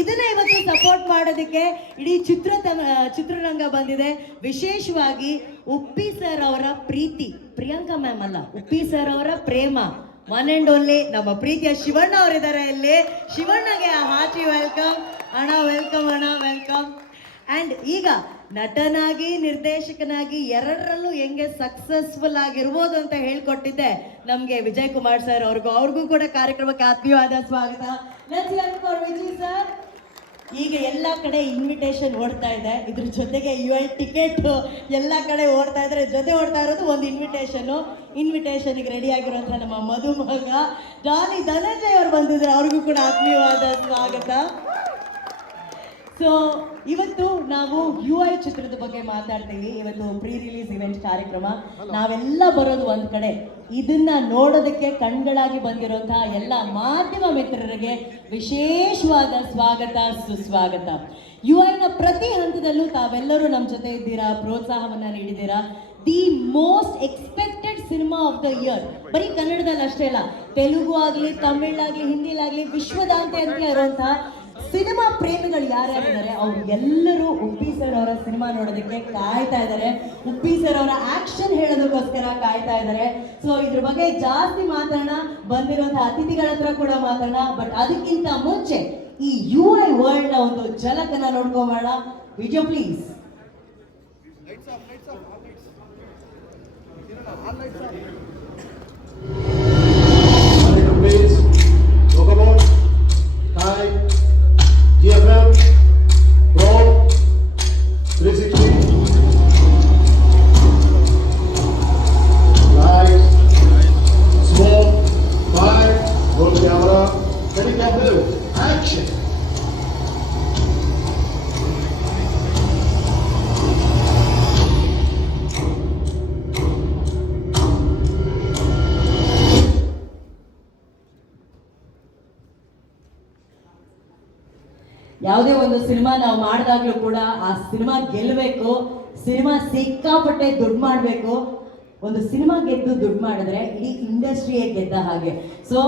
ಇದನ್ನ ಇವತ್ತು ಸಪೋರ್ಟ್ ಮಾಡೋದಕ್ಕೆ ಇಡೀ ಚಿತ್ರರಂಗ ಬಂದಿದೆ. ವಿಶೇಷವಾಗಿ ಉಪ್ಪಿ ಸರ್ ಅವರ ಪ್ರೀತಿ, ಪ್ರಿಯಾಂಕಾ ಮ್ಯಾಮ್ ಅಲ್ಲ, ಉಪ್ಪಿ ಸರ್ ಅವರ ಪ್ರೇಮ, ಒನ್ ಅಂಡ್ ಓನ್ಲಿ ನಮ್ಮ ಪ್ರೀತಿಯ ಶಿವಣ್ಣ ಅವರಿದ್ದಾರೆ ಇಲ್ಲಿ. ಶಿವಣ್ಣಗೆ ಹಾರ್ಟಿ ವೆಲ್ಕಮ್ ಅಣ್ಣ, ವೆಲ್ಕಮ್ ಅಣ್ಣ, ವೆಲ್ಕಮ್. ಅಂಡ್ ಈಗ ನಟನಾಗಿ ನಿರ್ದೇಶಕನಾಗಿ ಎರಡರಲ್ಲೂ ಹೆಂಗೆ ಸಕ್ಸಸ್ಫುಲ್ ಆಗಿರ್ಬೋದು ಅಂತ ಹೇಳ್ಕೊಟ್ಟಿದ್ದೆ ನಮ್ಗೆ ವಿಜಯ್ ಕುಮಾರ್ ಸರ್ ಅವ್ರಿಗೂ ಕೂಡ ಕಾರ್ಯಕ್ರಮಕ್ಕೆ ಆತ್ಮೀಯವಾದ ಸ್ವಾಗತ. ವಿಜಯ್ ಸರ್, ಈಗ ಎಲ್ಲ ಕಡೆ ಇನ್ವಿಟೇಷನ್ ಓಡ್ತಾ ಇದೆ, ಇದ್ರ ಜೊತೆಗೆ UI ಟಿಕೆಟ್ ಎಲ್ಲ ಕಡೆ ಓಡ್ತಾ ಇದ್ರೆ, ಜೊತೆ ಓಡ್ತಾ ಇರೋದು ಒಂದು ಇನ್ವಿಟೇಷನ್ಗೆ ರೆಡಿ ಆಗಿರುವಂತಹ ನಮ್ಮ ಮಧುಮಗ ಡಾಲಿ ಧನಂಜಯ್ ಅವರು ಬಂದಿದ್ರು, ಅವ್ರಿಗೂ ಕೂಡ ಆತ್ಮೀಯವಾದ ಸ್ವಾಗತ. ಸೊ ಇವತ್ತು ನಾವು UI ಚಿತ್ರದ ಬಗ್ಗೆ ಮಾತಾಡ್ತೀವಿ. ಇವತ್ತು ಪ್ರೀ ರಿಲೀಸ್ ಇವೆಂಟ್ ಕಾರ್ಯಕ್ರಮ, ನಾವೆಲ್ಲ ಬರೋದು ಒಂದ್ ಕಡೆ. ಇದನ್ನ ನೋಡೋದಕ್ಕೆ ಕಣ್ಗಳಾಗಿ ಬಂದಿರುವಂತಹ ಎಲ್ಲ ಮಾಧ್ಯಮ ಮಿತ್ರರಿಗೆ ವಿಶೇಷವಾದ ಸ್ವಾಗತ, ಸುಸ್ವಾಗತ. UI ಪ್ರತಿ ಹಂತದಲ್ಲೂ ತಾವೆಲ್ಲರೂ ನಮ್ಮ ಜೊತೆ ಇದ್ದೀರಾ, ಪ್ರೋತ್ಸಾಹವನ್ನ ನೀಡಿದ್ದೀರಾ. The most expected cinema of the year, ಬರೀ ಕನ್ನಡದಲ್ಲಿ ಅಷ್ಟೇ ಅಲ್ಲ, ತೆಲುಗು ಆಗಲಿ, ತಮಿಳಾಗ್ಲಿ, ಹಿಂದಿಲಾಗ್ಲಿ, ವಿಶ್ವದಾಂತೆ ಅಂತ ಇರುವಂತಹ ಸಿನಿಮಾ ಪ್ರೇಮಿಗಳು ಯಾರ್ಯಾರಿದ್ದಾರೆ ಅವ್ರು ಎಲ್ಲರೂ ಉಪ್ಪಿ ಸರ್ ಅವರ ಸಿನಿಮಾ ನೋಡೋದಕ್ಕೆ ಕಾಯ್ತಾ ಇದ್ದಾರೆ. ಉಪ್ಪಿ ಸರ್ ಅವರ ಆಕ್ಷನ್ ಹೇಳೋದಕ್ಕೋಸ್ಕರ ಕಾಯ್ತಾ ಇದ್ದಾರೆ. ಸೊ ಇದ್ರ ಬಗ್ಗೆ ಜಾಸ್ತಿ ಮಾತಾಡೋಣ, ಬಂದಿರುವಂತಹ ಅತಿಥಿಗಳ ಹತ್ರ ಕೂಡ ಮಾತಾಡೋಣ. ಬಟ್ ಅದಕ್ಕಿಂತ ಮುಂಚೆ ಈ UI ವರ್ಲ್ಡ್ ನ ಒಂದು ಝಲಕನ್ನ ನೋಡ್ಕೊಂಬೋಣ. Video please. GFM, Roll, 360, lights, smoke, fire, roll camera, ready camera, action. ಯಾವುದೇ ಒಂದು ಸಿನಿಮಾ ನಾವು ಮಾಡಿದಾಗ್ಲೂ ಕೂಡ ಆ ಸಿನಿಮಾ ಗೆಲ್ಲಬೇಕು, ಸಿನಿಮಾ ಸಿಕ್ಕಾಪಟ್ಟೆ ದುಡ್ಡು ಮಾಡಬೇಕು. ಒಂದು ಸಿನಿಮಾ ಗೆದ್ದು ದುಡ್ಡು ಮಾಡಿದ್ರೆ ಇಡೀ ಇಂಡಸ್ಟ್ರಿಯೇ ಗೆದ್ದ ಹಾಗೆ. ಸೊ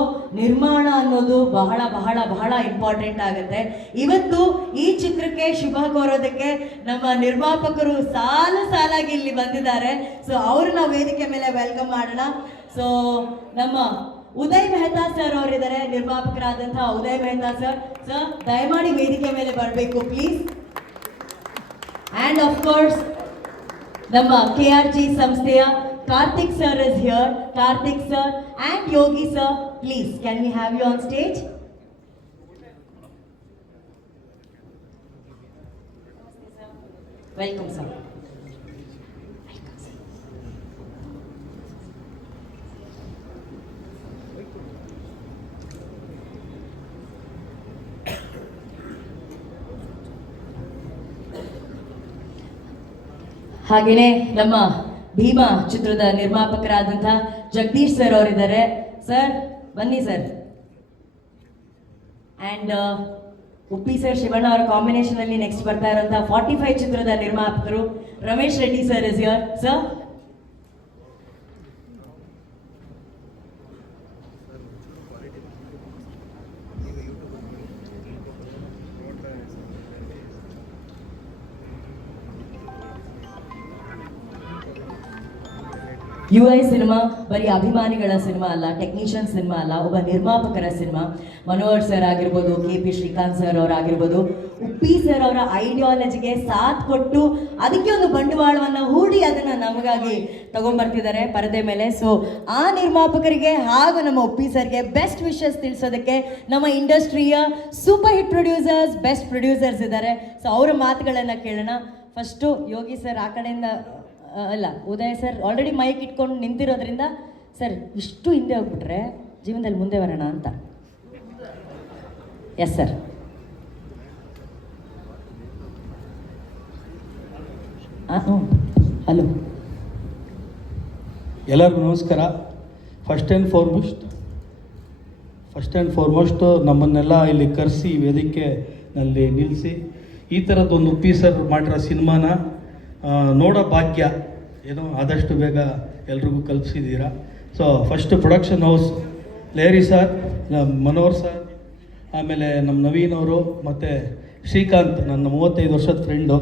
ನಿರ್ಮಾಣ ಅನ್ನೋದು ಬಹಳ ಬಹಳ ಬಹಳ ಇಂಪಾರ್ಟೆಂಟ್ ಆಗುತ್ತೆ. ಇವತ್ತು ಈ ಚಿತ್ರಕ್ಕೆ ಶುಭ ಕೋರೋದಕ್ಕೆ ನಮ್ಮ ನಿರ್ಮಾಪಕರು ಸಾಲಾಗಿ ಇಲ್ಲಿ ಬಂದಿದ್ದಾರೆ. ಸೊ ಅವ್ರನ್ನ ವೇದಿಕೆ ಮೇಲೆ ವೆಲ್ಕಮ್ ಮಾಡೋಣ. ಸೊ ನಮ್ಮ ಉದಯ್ ಮೆಹ್ತಾ ಸರ್ ಅವರಿದ್ದಾರೆ, ನಿರ್ಮಾಪಕರಾದಂತಹ ಉದಯ್ ಮೆಹ್ತಾ ಸರ್. ಸರ್ ದಯಮಾಡಿ ವೇದಿಕೆ ಮೇಲೆ ಬರಬೇಕು ಪ್ಲೀಸ್. ಅಂಡ್ ಆಫ್ ಕೋರ್ಸ್ ನಮ್ಮ KRG ಸಂಸ್ಥೆಯ Karthik sir is here. Karthik sir and Yogi sir, please can we have you on stage? Welcome sir. ಹಾಗೆಯೇ ನಮ್ಮ ಭೀಮಾ ಚಿತ್ರದ ನಿರ್ಮಾಪಕರಾದಂತಹ ಜಗದೀಶ್ ಸರ್ ಅವರಿದ್ದಾರೆ. ಸರ್ ಬನ್ನಿ sir. And Uppi sir Shivanna ಅವರ ಕಾಂಬಿನೇಷನ್ ಅಲ್ಲಿ ನೆಕ್ಸ್ಟ್ ಬರ್ತಾ ಇರುವಂತಹ 45 ಚಿತ್ರದ ನಿರ್ಮಾಪಕರು Ramesh Reddy sir is here. Sir UI cinema ಬರೀ ಅಭಿಮಾನಿಗಳ ಸಿನಿಮಾ ಅಲ್ಲ, ಟೆಕ್ನಿಷಿಯನ್ ಸಿನಿಮಾ ಅಲ್ಲ, ಒಬ್ಬ ನಿರ್ಮಾಪಕರ ಸಿನಿಮಾ. ಮನೋಹರ್ ಸರ್ ಆಗಿರ್ಬೋದು, KP ಶ್ರೀಕಾಂತ್ ಸರ್ ಅವರಾಗಿರ್ಬೋದು, ಉಪ್ಪಿ ಸರ್ ಅವರ ಐಡಿಯಾಲಜಿಗೆ ಸಾಥ್ ಕೊಟ್ಟು ಅದಕ್ಕೆ ಒಂದು ಬಂಡವಾಳವನ್ನು ಹೂಡಿ ಅದನ್ನು ನಮಗಾಗಿ ತಗೊಂಡ್ಬರ್ತಿದ್ದಾರೆ ಪರದೆ ಮೇಲೆ. ಸೊ ಆ ನಿರ್ಮಾಪಕರಿಗೆ ಹಾಗೂ ನಮ್ಮ ಉಪ್ಪಿ ಸರ್ಗೆ ಬೆಸ್ಟ್ ವಿಶಸ್ ತಿಳಿಸೋದಕ್ಕೆ ನಮ್ಮ ಇಂಡಸ್ಟ್ರಿಯ super hit producers, best producers ಇದ್ದಾರೆ. ಸೊ ಅವರ ಮಾತುಗಳನ್ನು ಕೇಳೋಣ. ಫಸ್ಟು ಯೋಗಿ ಸರ್ ಆ ಕಡೆಯಿಂದ ಅಲ್ಲ, ಉದಯ್ ಸರ್ ಆಲ್ರೆಡಿ ಮೈಕ್ ಇಟ್ಕೊಂಡು ನಿಂತಿರೋದ್ರಿಂದ ಸರ್ ಇಷ್ಟು ಹಿಂದೆ ಹೋಗ್ಬಿಟ್ರೆ ಜೀವನದಲ್ಲಿ ಮುಂದೆ ಬರೋಣ ಅಂತ. Yes sir. ಹಲೋ, ಎಲ್ಲರಿಗೂ ನಮಸ್ಕಾರ. ಫಸ್ಟ್ ಆ್ಯಂಡ್ ಫಾರ್ಮೋಸ್ಟ್ ನಮ್ಮನ್ನೆಲ್ಲ ಇಲ್ಲಿ ಕರೆಸಿ ವೇದಿಕೆನಲ್ಲಿ ನಿಲ್ಲಿಸಿ ಈ ಥರದ್ದೊಂದು ಉಪ್ಪಿ ಸರ್ ಮಾಡಿರೋ ಸಿನಿಮಾನ ನೋಡೋ ಭಾಗ್ಯ ಏನೋ ಆದಷ್ಟು ಬೇಗ ಎಲ್ರಿಗೂ ಕಲ್ಪಿಸಿದ್ದೀರಾ. ಸೊ ಫಸ್ಟ್ ಪ್ರೊಡಕ್ಷನ್ ಹೌಸ್ ಲೇರಿ ಸರ್, ಮನೋಹರ್ ಸರ್ ಆಮೇಲೆ ನಮ್ಮ ನವೀನ್ ಅವರು ಮತ್ತು ಶ್ರೀಕಾಂತ್ ನನ್ನ 35 ವರ್ಷದ ಫ್ರೆಂಡು.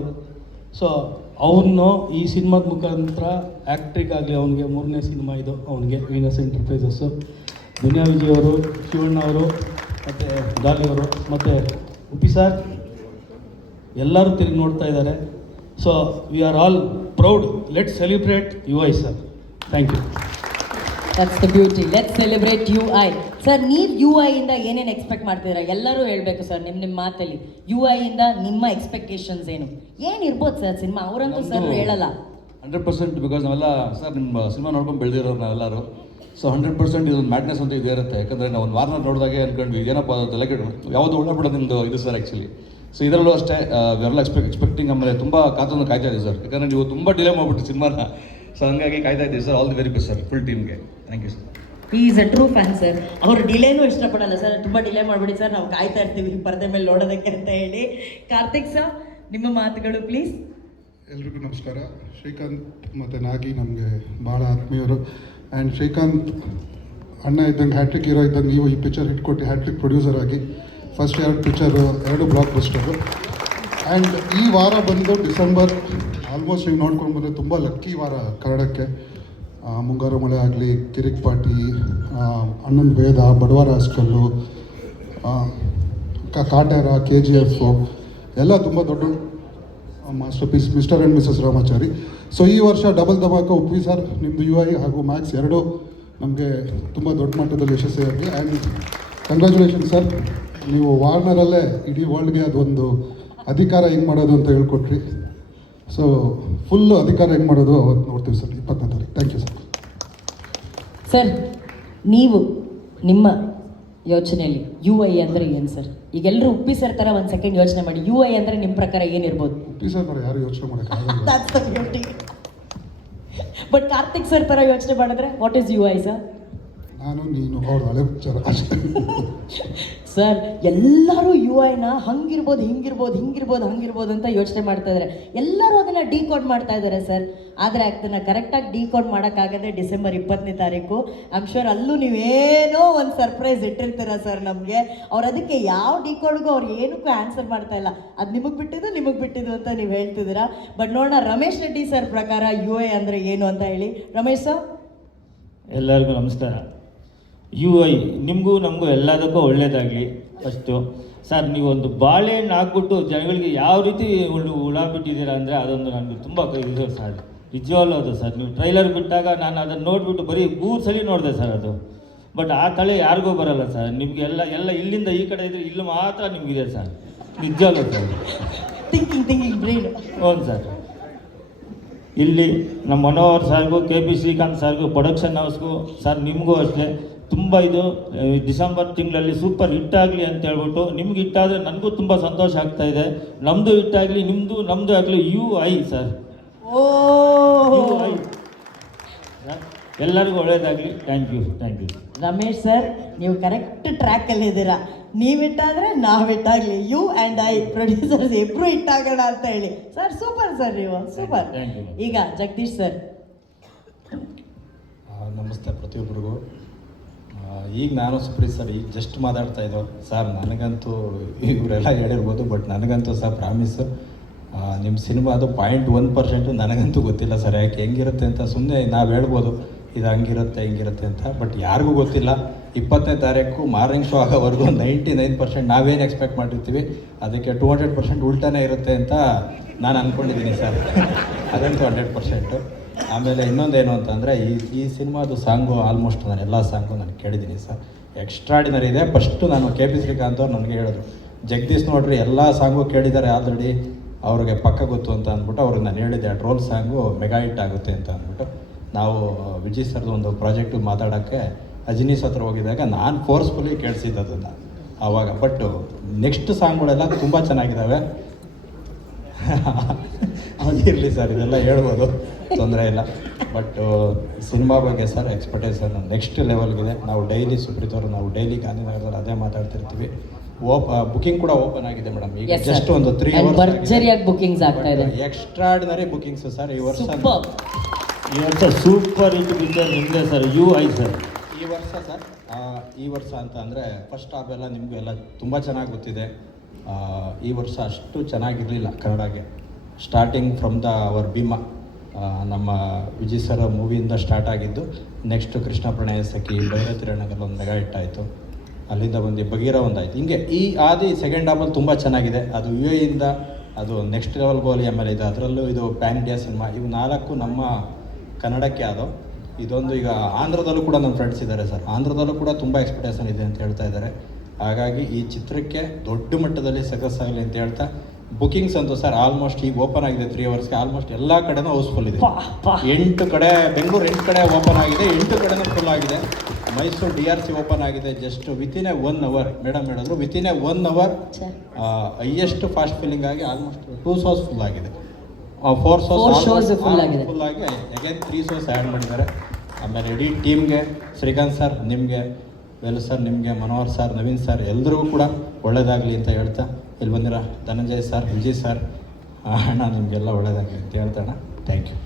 ಸೊ ಅವನು ಈ ಸಿನಿಮಾದ ಮುಖಾಂತರ ಆ್ಯಕ್ಟ್ರಿಗಾಗಲಿ ಅವನಿಗೆ 3ನೇ ಸಿನಿಮಾ ಇದು ಅವನಿಗೆ ವೀನಸ್ ಎಂಟರ್ಪ್ರೈಸಸ್ಸು. ದುನಿಯಾ ವಿಜಯ್ ಅವರು, ಶಿವಣ್ಣ ಅವರು ಮತ್ತು ಗಾಲಿ ಅವರು ಮತ್ತು ಉಪ್ಪಿ ಸರ್ ಎಲ್ಲರೂ ತಿರುಗಿ ನೋಡ್ತಾ ಇದ್ದಾರೆ. So we are all proud. Let celebrate UI sir. Thank you. That's the beauty. Let celebrate UI. Sir, ನೀವು UI ಇಂದ ಏನೇನು ಎಕ್ಸ್ಪೆಕ್ಟ್ ಮಾಡ್ತಿದ್ದೀರಾ? ಎಲ್ಲರೂ ಹೇಳಬೇಕು ಸರ್ ನಿಮ್ಮ ಮಾತಲ್ಲಿ. UI ಇಂದ ನಿಮ್ಮ ಎಕ್ಸ್ಪೆಕ್ಟೇಷನ್ಸ್ ಏನಿರ್ಬೋದು ಸರ್ ಸಿನಿಮಾ? ಅವರಂತೂ ಸರ್ ಹೇಳಲ್ಲ. 100% ಬಿಕಾಸ್ ನಾವೆಲ್ಲ ಸರ್ ನಿಮ್ಮ ಸಿನಿಮಾ ನೋಡ್ಕೊಂಡು ಬೆಳೆದಿರೋರು ನಾವೆಲ್ಲರೂ. ಸೊ 100% ಇದೊಂದು ಮ್ಯಾಡ್ನೆಸ್ ಅಂತ ಇದೇ ಇರುತ್ತೆ. ಯಾಕಂದರೆ ನಾವು ಒಂದು ವಾರ್ನರ್ ನೋಡಿದಾಗೆ ಅಂದ್ಕೊಂಡ್ವಿ ಏನಪ್ಪ ಅದು ತಲೆ ಕೆಟ್ಟು ಯಾವುದು ಒಳ್ಳೆ ಬಿಡೋದು ನಿಮ್ಮದು ಇದು ಸರ್ ಆ್ಯಕ್ಚುಲಿ. ಸೊ ಇದರಲ್ಲೂ ಅಷ್ಟೇ ವೆಲ್ಲ ಎಕ್ಸ್ಪೆಕ್ಟಿಂಗ್. ಆಮೇಲೆ ತುಂಬ ಕಾಯ್ತಾ ಇದ್ದೀವಿ ಸರ್, ಯಾಕಂದರೆ ನೀವು ತುಂಬ ಡಿಲೇ ಮಾಡಿಬಿಟ್ಟು ಸಿನಿಮಾನ. ಸೊ ಹಂಗಾಗಿ ಕಾಯ್ತಾ ಇದ್ದೀವಿ sir. All the very best sir full ಟೀಮ್ಗೆ. Thank you sir. Is a true fan sir. ಅವ್ರು ಡಿಲೇನೂ ಇಷ್ಟಪಡಲ್ಲ ಸರ್. ತುಂಬ ಡಿಲೇ ಮಾಡಿಬಿಡಿ ಸರ್, ನಾವು ಕಾಯ್ತಾ ಇರ್ತೀವಿ ಪರದೆ ಮೇಲೆ ನೋಡೋದಕ್ಕೆ ಅಂತ ಹೇಳಿ. ಕಾರ್ತಿಕ್ ಸರ್, ನಿಮ್ಮ ಮಾತುಗಳು ಪ್ಲೀಸ್. ಎಲ್ರಿಗೂ ನಮಸ್ಕಾರ. ಶ್ರೀಕಾಂತ್ ಮತ್ತು ನಾಗಿ ನಮಗೆ ಭಾಳ ಆತ್ಮೀಯರು. ಆ್ಯಂಡ್ ಶ್ರೀಕಾಂತ್ ಅಣ್ಣ ಇದ್ದಂಗೆ ಹ್ಯಾಟ್ರಿಕ್ ಹೀರೋ ಇದ್ದಂಗೆ ನೀವು ಈ ಪಿಕ್ಚರ್ ಹಿಟ್ ಕೊಟ್ಟು ಹ್ಯಾಟ್ರಿಕ್ ಪ್ರೊಡ್ಯೂಸರ್ ಆಗಿ first 2 picture 2 blockbuster. And ಈ ವಾರ ಬಂದು ಡಿಸೆಂಬರ್ ಆಲ್ಮೋಸ್ಟ್ ನೀವು ನೋಡ್ಕೊಂಡು ಬಂದರೆ ತುಂಬ ಲಕ್ಕಿ ವಾರ ಕನ್ನಡಕ್ಕೆ. ಮುಂಗಾರು ಮಳೆ ಆಗಲಿ, ಕಿರಿಕ್ ಪಾಟಿ, ಅಣ್ಣನ ವೇದ, ಬಡವರ ಹಾಸ್ಕಲ್ಲು, ಕಾಟೇರ, KGF ಎಲ್ಲ ತುಂಬ ದೊಡ್ಡ masterpiece. Mister and missus Ramachari. So ಈ ವರ್ಷ ಡಬಲ್ ಧಮಾಕ ಉಪ್ಪಿ ಸರ್, ನಿಮ್ಮದು UI ಹಾಗೂ ಮ್ಯಾಕ್ಸ್ 2 ನಮಗೆ ತುಂಬ ದೊಡ್ಡ ಮಟ್ಟದಲ್ಲಿ ಯಶಸ್ವಿಯಾಗಿ. ಆ್ಯಂಡ್ ಕಂಗ್ರ್ಯಾಚುಲೇಷನ್ ಸರ್, ನೀವು ವಾರ್ನರಲ್ಲೇ ಇಡೀ ವರ್ಲ್ಡ್ಗೆ ಅದೊಂದು ಅಧಿಕಾರ ಹೆಂಗೆ ಮಾಡೋದು ಅಂತ ಹೇಳ್ಕೊಟ್ರಿ. ಸೊ ಫುಲ್ಲು ಅಧಿಕಾರ ಹೆಂಗೆ ಮಾಡೋದು ಅವತ್ತು ನೋಡ್ತೀವಿ ಸರ್ 20ನೇ ತಾರೀಕು. Thank you sir. ಸರ್, ನೀವು ನಿಮ್ಮ ಯೋಚನೆಯಲ್ಲಿ UI ಅಂದರೆ ಏನು ಸರ್? ಈಗ ಎಲ್ಲರೂ ಉಪ್ಪಿ ಸರ್ ಥರ ಒಂದು ಸೆಕೆಂಡ್ ಯೋಚನೆ ಮಾಡಿ. UI ಅಂದರೆ ನಿಮ್ಮ ಪ್ರಕಾರ ಏನಿರ್ಬೋದು? ಉಪ್ಪಿ ಸರ್ ಥರ ಯಾರು ಯೋಚನೆ ಮಾಡೋಕ್ಕಾಗಲ್ಲ. That's the beauty. But Karthik sir ಥರ ಯೋಚನೆ ಮಾಡಿದ್ರೆ ವಾಟ್ ಈಸ್ UI ಸರ್? ನಾನು ನೀನು ಅವ್ರು ಹಳೆ ವಿಚಾರ ಅಷ್ಟೇ. ಸರ್, ಎಲ್ಲರೂ UI-ನ ಹಂಗಿರ್ಬೋದು, ಹಿಂಗಿರ್ಬೋದು ಅಂತ ಯೋಚನೆ ಮಾಡ್ತಾ ಇದ್ದಾರೆ. ಎಲ್ಲರೂ ಅದನ್ನು ಡಿಕೋಡ್ ಮಾಡ್ತಾ ಇದ್ದಾರೆ ಸರ್. ಆದರೆ ಅದನ್ನು ಕರೆಕ್ಟಾಗಿ ಡಿಕೋಡ್ ಮಾಡೋಕ್ಕಾಗದೆ ಡಿಸೆಂಬರ್ 20ನೇ ತಾರೀಕು. ಐ ಆಮ್ ಶೋರ್ ಅಲ್ಲೂ ನೀವೇನೋ ಒಂದು ಸರ್ಪ್ರೈಸ್ ಇಟ್ಟಿರ್ತೀರ ಸರ್ ನಮಗೆ. ಅವ್ರು ಅದಕ್ಕೆ ಯಾವ ಡಿಕೋಡ್ಗೂ ಅವ್ರು ಏನಕ್ಕೂ ಆನ್ಸರ್ ಮಾಡ್ತಾ ಇಲ್ಲ. ಅದು ನಿಮಗೆ ಬಿಟ್ಟಿದ್ದು ಅಂತ ನೀವು ಹೇಳ್ತಿದ್ದೀರಾ. ಬಟ್ ನೋಡೋಣ ರಮೇಶ್ ರೆಡ್ಡಿ ಸರ್ ಪ್ರಕಾರ UI ಅಂದರೆ ಏನು ಅಂತ ಹೇಳಿ. ರಮೇಶ್ ಸರ್. ಎಲ್ಲರಿಗೂ ನಮಸ್ಕಾರ. UI ನಿಮಗೂ ನಮಗೂ ಎಲ್ಲದಕ್ಕೂ ಒಳ್ಳೆಯದಾಗಲಿ ಫಸ್ಟು. ಸರ್, ನೀವೊಂದು ಬಾಳೆಹಣ್ಣು ಹಾಕ್ಬಿಟ್ಟು ಜನಗಳಿಗೆ ಯಾವ ರೀತಿ ಹುಳ ಬಿಟ್ಟಿದ್ದೀರಾ ಅಂದರೆ ಅದೊಂದು ನನಗೆ ತುಂಬ ಇದು ಸರ್, ನಿಜವಾಗ್ಲೂ ಅದು ಸರ್. ನೀವು ಟ್ರೈಲರ್ ಬಿಟ್ಟಾಗ ನಾನು ಅದನ್ನು ನೋಡಿಬಿಟ್ಟು ಬರೀ 3 ಸಲ ನೋಡಿದೆ ಸರ್ ಅದು. ಬಟ್ ಆ ಕಲೆ ಯಾರಿಗೂ ಬರಲ್ಲ ಸರ್. ನಿಮಗೆ ಎಲ್ಲ ಇಲ್ಲಿಂದ ಈ ಕಡೆ ಇದ್ದರೆ ಇಲ್ಲಿ ಮಾತ್ರ ನಿಮಗಿದೆ ಸರ್, ನಿಜವಾಗ್ಲೂ ಸರ್. Thinking brain. ಹೌದು ಸರ್. ಇಲ್ಲಿ ನಮ್ಮ ಮನೋಹರ್ ಸರ್ಗೂ, KP ಶ್ರೀಕಾಂತ್ ಸರ್ಗೂ, ಪ್ರೊಡಕ್ಷನ್ ಹೌಸ್ಗೂ ಸರ್, ನಿಮಗೂ ಅಷ್ಟೇ ತುಂಬ ಇದು ಡಿಸೆಂಬರ್ ತಿಂಗಳಲ್ಲಿ ಸೂಪರ್ ಹಿಟ್ ಆಗಲಿ ಅಂತ ಹೇಳ್ಬಿಟ್ಟು, ನಿಮ್ಗೆ ಹಿಟ್ಟಾದರೆ ನನಗೂ ತುಂಬ ಸಂತೋಷ ಆಗ್ತಾ ಇದೆ. ನಮ್ಮದು ಹಿಟ್ಟಾಗಲಿ, ನಮ್ಮದು ಆಗಲಿ. UI ಸರ್, UI ಎಲ್ಲರಿಗೂ ಒಳ್ಳೇದಾಗಲಿ. Thank you. ರಮೇಶ್ ಸರ್, ನೀವು ಕರೆಕ್ಟ್ ಟ್ರ್ಯಾಕಲ್ಲಿ ಇದ್ದೀರಾ. ನೀವು ಇಟ್ಟಾದರೆ ನಾವು ಇಟ್ಟಾಗಲಿ, ಯು ಆ್ಯಂಡ್ ಐ ಪ್ರೊಡ್ಯೂಸರ್ಸ್ ಇಬ್ಬರು ಇಟ್ಟಾಗೋಣ ಅಂತ ಹೇಳಿ. ಸರ್ ಸೂಪರ್ ಸರ್, ನೀವು ಸೂಪರ್. Thank you. ಈಗ ಜಗದೀಶ್ ಸರ್. ನಮಸ್ತೆ ಪ್ರತಿಯೊಬ್ಬರಿಗೂ. ಈಗ ನಾನು ಸುಪ್ರೀತ್ ಸರ್ ಈಗ ಜಸ್ಟ್ ಮಾತಾಡ್ತಾ ಇದ್ದೋ ಸರ್. ನನಗಂತೂ ಇವರೆಲ್ಲ ಹೇಳಿರ್ಬೋದು, ಬಟ್ ನನಗಂತೂ ಸರ್ ಪ್ರಾಮಿಸು ನಿಮ್ಮ ಸಿನಿಮಾದು 0.1% ನನಗಂತೂ ಗೊತ್ತಿಲ್ಲ ಸರ್. ಯಾಕೆ ಹೆಂಗಿರುತ್ತೆ ಅಂತ ಸುಮ್ಮನೆ ನಾವು ಹೇಳ್ಬೋದು ಇದು ಹಂಗಿರುತ್ತೆ ಹಿಂಗಿರುತ್ತೆ ಅಂತ, ಬಟ್ ಯಾರಿಗೂ ಗೊತ್ತಿಲ್ಲ. 20ನೇ ತಾರೀಕು ಮಾರ್ನಿಂಗ್ ಶೋ ಆಗೋವರೆಗೂ 99% ನಾವೇನು ಎಕ್ಸ್ಪೆಕ್ಟ್ ಮಾಡಿರ್ತೀವಿ ಅದಕ್ಕೆ 200% ಉಲ್ಟಾನೇ ಇರುತ್ತೆ ಅಂತ ನಾನು ಅಂದ್ಕೊಂಡಿದ್ದೀನಿ ಸರ್. ಅದಂತೂ 100%. ಆಮೇಲೆ ಇನ್ನೊಂದೇನು ಅಂತಂದರೆ ಈ ಸಿನಿಮಾದು ಸಾಂಗು ಆಲ್ಮೋಸ್ಟ್ ನಾನು ಎಲ್ಲ ಸಾಂಗು ನಾನು ಕೇಳಿದ್ದೀನಿ ಸರ್. ಎಕ್ಸ್ಟ್ರಾಡಿನರಿ ಇದೆ. ಫಸ್ಟು ನಾನು KP ಶ್ರೀಕಾಂತ್ ಅವ್ರು ನನಗೆ ಹೇಳಿದ್ರು, ಜಗದೀಶ್ ನೋಡ್ರಿ ಎಲ್ಲ ಸಾಂಗು ಕೇಳಿದ್ದಾರೆ ಆಲ್ರೆಡಿ, ಅವ್ರಿಗೆ ಪಕ್ಕ ಗೊತ್ತು ಅಂತ ಅಂದ್ಬಿಟ್ಟು ಅವ್ರಿಗೆ ನಾನು ಹೇಳಿದ್ದೆ ಡ್ರೋಲ್ ಸಾಂಗು ಮೆಗಾ ಹಿಟ್ ಆಗುತ್ತೆ ಅಂತ ಅಂದ್ಬಿಟ್ಟು. ನಾವು ವಿಜಯ್ ಸರ್ದು ಒಂದು ಪ್ರಾಜೆಕ್ಟು ಮಾತಾಡೋಕ್ಕೆ ಅಜಿನೀಸ್ ಹತ್ರ ಹೋಗಿದ್ದಾಗ ನಾನು ಫೋರ್ಸ್ಫುಲಿ ಕೇಳಿಸಿದ್ದು ಅದನ್ನು ಆವಾಗ. ಬಟ್ ನೆಕ್ಸ್ಟ್ ಸಾಂಗ್ಗಳೆಲ್ಲ ತುಂಬ ಚೆನ್ನಾಗಿದ್ದಾವೆ. ಅದಿರಲಿ ಸರ್, ಇದೆಲ್ಲ ಹೇಳ್ಬೋದು, ತೊಂದರೆ ಇಲ್ಲ. ಬಟ್ ಸಿನಿಮಾ ಬಗ್ಗೆ ಸರ್ ಎಕ್ಸ್ಪೆಕ್ಟೇಷನ್ ನೆಕ್ಸ್ಟ್ ಲೆವೆಲ್ಗಿದೆ. ನಾವು ಡೈಲಿ ಸುಪ್ರೀತ್ ಅವರು ನಾವು ಡೈಲಿ ಗಾಂಧಿನಗರದಲ್ಲಿ ಅದೇ ಮಾತಾಡ್ತಿರ್ತೀವಿ. ಬುಕಿಂಗ್ ಕೂಡ ಓಪನ್ ಆಗಿದೆ ಮೇಡಮ್. ಈಗ ಜಸ್ಟ್ ಒಂದು 3 ಅವರ್ಸ್ ಭರ್ಜರಿಯಾಗಿ ಬುಕಿಂಗ್ಸ್ ಆಗ್ತಾ ಇದೆ. ಎಕ್ಸ್ಟ್ರಾಡಿನರಿ ಬುಕಿಂಗ್ಸ್ ಸರ್ ಈ ವರ್ಷ. ಈ ವರ್ಷ ಸೂಪರ್ ಹಿಟ್ ಪಿಕ್ಚರ್ ನಿಮ್ಮದೇ ಸರ್, UI ಸರ್. ಈ ವರ್ಷ ಸರ್ ಈ ವರ್ಷ ಅಂತ ಅಂದರೆ ಫಸ್ಟ್ ಹಾಫ್ ಎಲ್ಲ ನಿಮಗೂ ಎಲ್ಲ ತುಂಬ ಚೆನ್ನಾಗಿ ಗೊತ್ತಿದೆ. ಈ ವರ್ಷ ಅಷ್ಟು ಚೆನ್ನಾಗಿರಲಿಲ್ಲ ಕನ್ನಡಗೆ. Starting from the our Bheema, ನಮ್ಮ ವಿಜಯ್ ಸರ್ ಮೂವಿಯಿಂದ ಸ್ಟಾರ್ಟ್ ಆಗಿದ್ದು. ನೆಕ್ಸ್ಟ್ ಕೃಷ್ಣ ಪ್ರಣಯ ಸಖಿ, ಭೈರತಿ ರಣಗಲ್ ಒಂದು ಮೆಗಾ ಹಿಟ್ ಆಯಿತು. ಅಲ್ಲಿಂದ ಬಂದು ಬಗೀರ ಒಂದಾಯಿತು. ಹಿಂಗೆ ಈ ಆದಿ ಸೆಕೆಂಡ್ ಹಾಫಲ್ಲಿ ತುಂಬ ಚೆನ್ನಾಗಿದೆ. ಅದು ಇಂದ ಅದು ನೆಕ್ಸ್ಟ್ ಲೆವೆಲ್ ಗೋಲಿ ಆಮೇಲೆ ಇದೆ. ಅದರಲ್ಲೂ ಇದು ಪ್ಯಾನ್ ಇಂಡಿಯಾ ಸಿನಿಮಾ. ಇವು 4 ನಮ್ಮ ಕನ್ನಡಕ್ಕೆ ಆದವು. ಇದೊಂದು ಈಗ ಆಂಧ್ರದಲ್ಲೂ ಕೂಡ ನಮ್ಮ ಫ್ರೆಂಡ್ಸ್ ಇದ್ದಾರೆ ಸರ್. ಆಂಧ್ರದಲ್ಲೂ ಕೂಡ ತುಂಬ ಎಕ್ಸ್ಪೆಕ್ಟೇಷನ್ ಇದೆ ಅಂತ ಹೇಳ್ತಾ ಇದ್ದಾರೆ. ಹಾಗಾಗಿ ಈ ಚಿತ್ರಕ್ಕೆ ದೊಡ್ಡ ಮಟ್ಟದಲ್ಲಿ ಸಕ್ಸಸ್ ಆಗಲಿ ಅಂತ ಹೇಳ್ತಾ, ಬುಕಿಂಗ್ಸ್ ಅಂತೂ ಸರ್ ಆಲ್ಮೋಸ್ಟ್ ಈಗ ಓಪನ್ ಆಗಿದೆ 3 ಅವರ್ಸ್ಗೆ. ಆಲ್ಮೋಸ್ಟ್ ಎಲ್ಲ ಕಡೆನೂ ಹೌಸ್ಫುಲ್ ಇದೆ. 8 ಕಡೆ ಬೆಂಗಳೂರು 8 ಕಡೆ ಓಪನ್ ಆಗಿದೆ, 8 ಕಡೆನೂ ಫುಲ್ ಆಗಿದೆ. ಮೈಸೂರು DRC ಓಪನ್ ಆಗಿದೆ just within a 1 hour. Madam ಹೇಳಿದ್ರು within a 1 hour highest fast filling ಆಗಿ ಆಲ್ಮೋಸ್ಟ್ 2 ಶೋಸ್ ಫುಲ್ ಆಗಿದೆ. 4 shows full ಆಗಿದೆ. ಫುಲ್ ಆಗಿ ಅಗೇನ್ 3 ಶೋಸ್ ಆ್ಯಡ್ ಮಾಡಿದ್ದಾರೆ. ಆಮೇಲೆ ಇಡೀ ಟೀಮ್ಗೆ ಶ್ರೀಕಾಂತ್ ಸರ್ ನಿಮಗೆ, ವೇಲು ಸರ್ ನಿಮಗೆ, ಮನೋಹರ್ ಸರ್, ನವೀನ್ ಸರ್ ಎಲ್ರಿಗೂ ಕೂಡ ಒಳ್ಳೇದಾಗಲಿ ಅಂತ ಹೇಳ್ತಾ, ಇಲ್ಲಿ ಬಂದಿರೋ ಧನಂಜಯ್ ಸರ್, ವಿಜಯ್ ಸರ್, ಅಣ್ಣ ನಿಮಗೆಲ್ಲ ಒಳ್ಳೇದಾಗಲಿ ಅಂತ ಹೇಳ್ತಾಣ. ಥ್ಯಾಂಕ್ ಯು.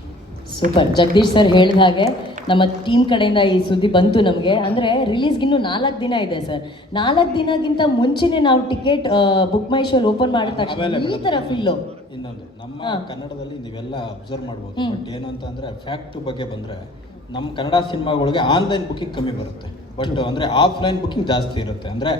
ಸೂಪರ್. ಜಗದೀಶ್ ಸರ್ ಹೇಳಿದ ಹಾಗೆ ನಮ್ಮ ಟೀಮ್ ಕಡೆಯಿಂದ ಈ ಸುದ್ದಿ ಬಂತು ನಮಗೆ. ಅಂದರೆ ರಿಲೀಸ್ಗಿನ್ನೂ 4 ದಿನ ಇದೆ ಸರ್. 4 ದಿನಕ್ಕಿಂತ ಮುಂಚೆನೇ ನಾವು ಟಿಕೆಟ್ ಬುಕ್ ಮೈ ಶೋಲ್ ಓಪನ್ ಮಾಡಿದ ತಕ್ಷಣ ಈ ಥರ ಫಿಲ್ಲು. ಇನ್ನೊಂದು ನಮ್ಮ ಕನ್ನಡದಲ್ಲಿ ನೀವೆಲ್ಲ ಅಬ್ಸರ್ವ್ ಮಾಡ್ಬೋದು. ಬಟ್ ಏನು ಅಂತ ಅಂದರೆ ಫ್ಯಾಕ್ಟ್ ಬಗ್ಗೆ ಬಂದರೆ ನಮ್ಮ ಕನ್ನಡ ಸಿನಿಮಾಗಳಿಗೆ ಆನ್ಲೈನ್ ಬುಕ್ಕಿಂಗ್ ಕಮ್ಮಿ ಬರುತ್ತೆ. ಬಟ್ ಅಂದರೆ ಆಫ್ಲೈನ್ ಬುಕ್ಕಿಂಗ್ ಜಾಸ್ತಿ ಇರುತ್ತೆ. ಅಂದರೆ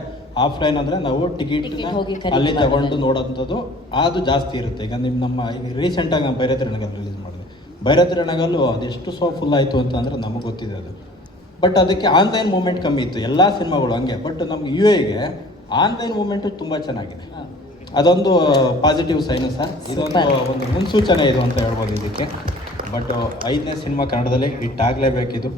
ಆಫ್ಲೈನ್ ಅಂದರೆ ನಾವು ಟಿಕೆಟ್ ಹೋಗಿ ಖರೀದಿ ಅಲ್ಲಿ ತಗೊಂಡು ನೋಡೋಂಥದ್ದು ಅದು ಜಾಸ್ತಿ ಇರುತ್ತೆ. ಈಗ ನಮ್ಮ ಈಗ ರೀಸೆಂಟಾಗಿ ನಾವು ಭೈರತಿ ರಣಗಲ್ ರಿಲೀಸ್ ಮಾಡಿದ್ವಿ. ಭೈರತಿ ರಣಗಲ್ಲು ಅದೆಷ್ಟು ಸೋ ಫುಲ್ ಆಯಿತು ಅಂತ ಅಂದರೆ ನಮಗೆ ಗೊತ್ತಿದೆ ಅದು. ಬಟ್ ಅದಕ್ಕೆ ಆನ್ಲೈನ್ ಮೂಮೆಂಟ್ ಕಮ್ಮಿ ಇತ್ತು, ಎಲ್ಲ ಸಿನಿಮಾಗಳು ಹಂಗೆ. ಬಟ್ ನಮ್ಗೆ UAಗೆ ಆನ್ಲೈನ್ ಮೂಮೆಂಟು ತುಂಬ ಚೆನ್ನಾಗಿದೆ. ಅದೊಂದು ಪಾಸಿಟಿವ್ ಸೈನು ಸರ್. ಇದೊಂದು ಒಂದು ಮುನ್ಸೂಚನೆ ಇದು ಅಂತ ಹೇಳ್ಬೋದು ಇದಕ್ಕೆ. ಬಟ್ 5ನೇ ಸಿನಿಮಾ ಕನ್ನಡದಲ್ಲಿ ಹಿಟ್ ಆಗಲೇಬೇಕಿದು.